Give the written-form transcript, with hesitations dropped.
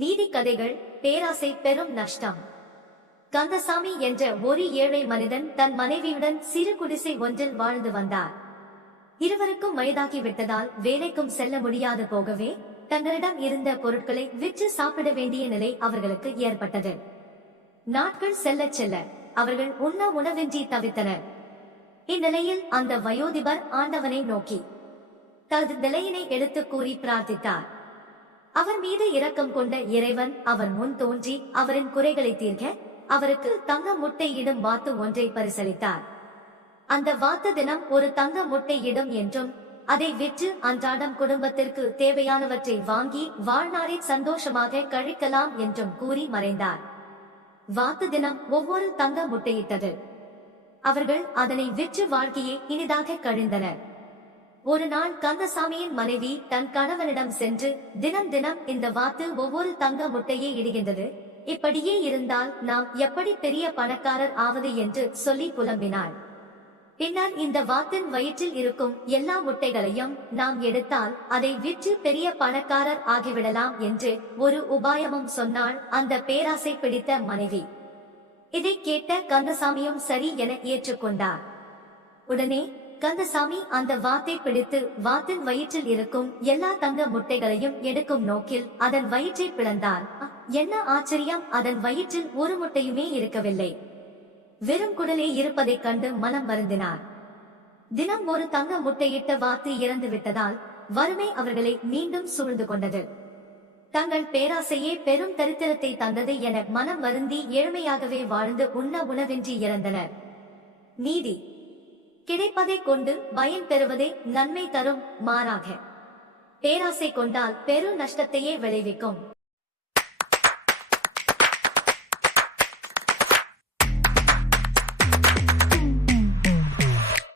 நீதி கதைகள். பேராசை பெரும் நஷ்டம். கந்தசாமி என்ற ஒரு ஏழை மனிதன் தன் மனைவியுடன் சிறு குடிசை ஒன்றில் வாழ்ந்து வந்தார். இருவருக்கும் வயதாகி விட்டதால் வேலைக்கும் செல்ல முடியாது போகவே தங்களிடம் இருந்த பொருட்களை விற்று சாப்பிட வேண்டிய நிலை அவர்களுக்கு ஏற்பட்டது. நாட்கள் செல்ல செல்ல அவர்கள் உண்ண உணவின்றி தவித்தனர். இந்நிலையில் அந்த வயோதிபர் ஆண்டவனை நோக்கி தனது நிலையினை எடுத்து கூறி பிரார்த்தித்தார். அவர் மீது இரக்கம் கொண்ட இறைவன் அவர் முன் தோன்றி அவரின் குறைகளை தீர்க்க அவருக்கு தங்க முட்டை இடும் வாத்து ஒன்றை பரிசளித்தார். அந்த வாத்து தினம் ஒரு தங்க முட்டை இடும் என்றும் அதை விற்று அன்றாடம் குடும்பத்திற்கு தேவையானவற்றை வாங்கி வாழ்நாளை சந்தோஷமாக கழிக்கலாம் என்றும் கூறி மறைந்தார். வாத்து தினம் ஒவ்வொரு தங்க முட்டையிட்டது. அவர்கள் அதனை விற்று வாழ்க்கையை இனிதாக கழிந்தனர். ஒரு நாள் கந்தசாமியின் மனைவி தன் கணவனிடம் சென்று தினம் தினம் இந்த வாத்து ஒவ்வொரு தங்க முட்டையை இடுகின்றது, இப்படியே இருந்தால் நாம் எப்படி பெரிய பணக்காரர் ஆவது என்று சொல்லி புலம்பினாள். பின்னர் இந்த வாத்தின் வயிற்றில் இருக்கும் எல்லா முட்டைகளையும் நாம் எடுத்தால் அதை விற்று பெரிய பணக்காரர் ஆகிவிடலாம் என்று ஒரு உபாயமும் சொன்னாள் அந்த பேராசை பிடித்த மனைவி. இதை கேட்ட கந்தசாமியும் சரி என ஏற்றுக்கொண்டார். உடனே கந்தசாமி அந்த வாத்தை பிடித்து வாத்தின் வயிற்றில் இருக்கும் எல்லா தங்க முட்டைகளையும் எடுக்கும் நோக்கில் அதன் வயிற்றை பிளந்தார். என்ன ஆச்சரியம், அதன் வயிற்றில் ஒரு முட்டையுமே இருக்கவில்லை, வெறும் குடலே இருப்பதைக் கண்டு மனம் வருந்தினார். தினம் ஒரு தங்க முட்டையிட்ட வாத்து இறந்து விட்டதால் வறுமை அவர்களை மீண்டும் சூழ்ந்து கொண்டது. தங்கள் பேராசையே பெரும் தரித்திரத்தை தந்தது என மனம் வருந்தி ஏழ்மையாகவே வாழ்ந்து உண்ண உணவின்றி இறந்தனர். நீதி. கிடைப்பதை கொண்டு பயன் பெறுவதே நன்மை தரும், மாறாக பேராசை கொண்டால் பெரு நஷ்டத்தையே விளைவிக்கும்.